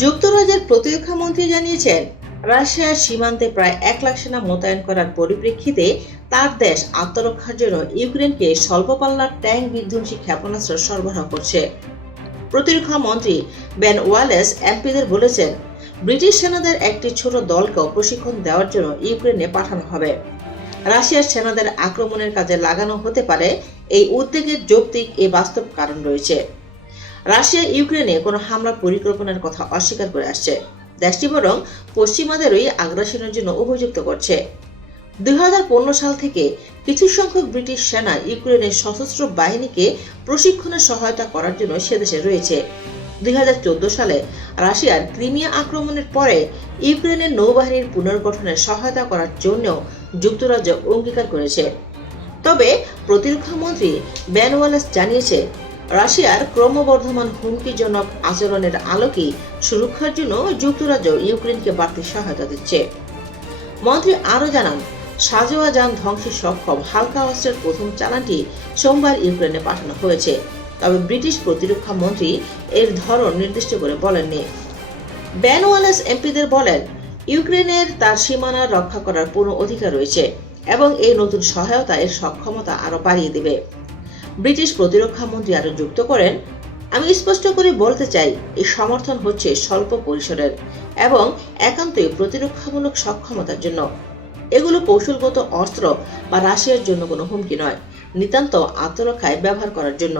যুক্তরাজ্যের প্রতিরক্ষা মন্ত্রী জানিয়েছেন, রাশিয়ার সীমান্তে প্রায় 1 লাখ সেনা মোতায়েন করার পরিপ্রেক্ষিতে তার দেশ আত্মরক্ষার জন্য ইউক্রেনকে স্বল্প পাল্লার ট্যাঙ্ক বিধ্বংসী ক্ষেপণাস্ত্র সরবরাহ করছে। প্রতিরক্ষা মন্ত্রী বেন ওয়ালেস এমপিদের বলেছেন, ব্রিটিশ সেনাদের একটি ছোট দলকেও প্রশিক্ষণ দেওয়ার জন্য ইউক্রেনে পাঠানো হবে। রাশিয়ার সেনাদের আক্রমণের কাজে লাগানো হতে পারে, এই উদ্বেগের যৌক্তিক এ বাস্তব কারণ রয়েছে। রাশিয়া ইউক্রেনে কোনো হামলার পরিকল্পনার কথা অস্বীকার করে আসছে। দেশটি বরং পশ্চিমাদেরই আগ্রাসনের জন্য অভিযুক্ত করছে। 2015 সাল থেকে কিছু সংখ্যক ব্রিটিশ সেনা ইউক্রেনের সশস্ত্র বাহিনীকে প্রশিক্ষণে সহায়তা করার জন্য সেদেশে রয়েছে। 2014 সালে রাশিয়ার ক্রিমিয়া আক্রমণের পরে ইউক্রেনের নৌবাহিনীর পুনর্গঠনে সহায়তা করার জন্য যুক্তরাজ্য অঙ্গীকার করেছে। তবে প্রতিরক্ষা মন্ত্রী বেন ওয়ালেস জানিয়েছে, রাশিয়ার ক্রমবর্ধমান হুমকিজনক আচরণের আলোকে সুরক্ষার জন্য যুক্তরাজ্য ইউক্রেনকে বাড়তি সহায়তা দিচ্ছে। মন্ত্রী আরও জানান, সাঁজোয়া যান ধ্বংসে সক্ষম হালকা অস্ত্রের প্রথম চালানটি সোমবার ইউক্রেনে পাঠানো হয়েছে। তবে ব্রিটিশ প্রতিরক্ষা মন্ত্রী এর ধরন নির্দিষ্ট করে বলেননি। বেন ওয়ালেস এমপিদের বলেন, ইউক্রেনের তার সীমানা রক্ষা করার পূর্ণ অধিকার রয়েছে এবং এই নতুন সহায়তা এর সক্ষমতা আরও বাড়িয়ে দেবে। ব্রিটিশ প্রতিরক্ষা মন্ত্রী আরও যুক্ত করেন, আমি স্পষ্ট করে বলতে চাই, এই সমর্থন হচ্ছে স্বল্প পরিসরের এবং একান্তই প্রতিরক্ষামূলক সক্ষমতার জন্য। এগুলো কৌশলগত অস্ত্র বা রাশিয়ার জন্য কোনো হুমকি নয়, নিতান্ত আত্মরক্ষায় ব্যবহার করার জন্য।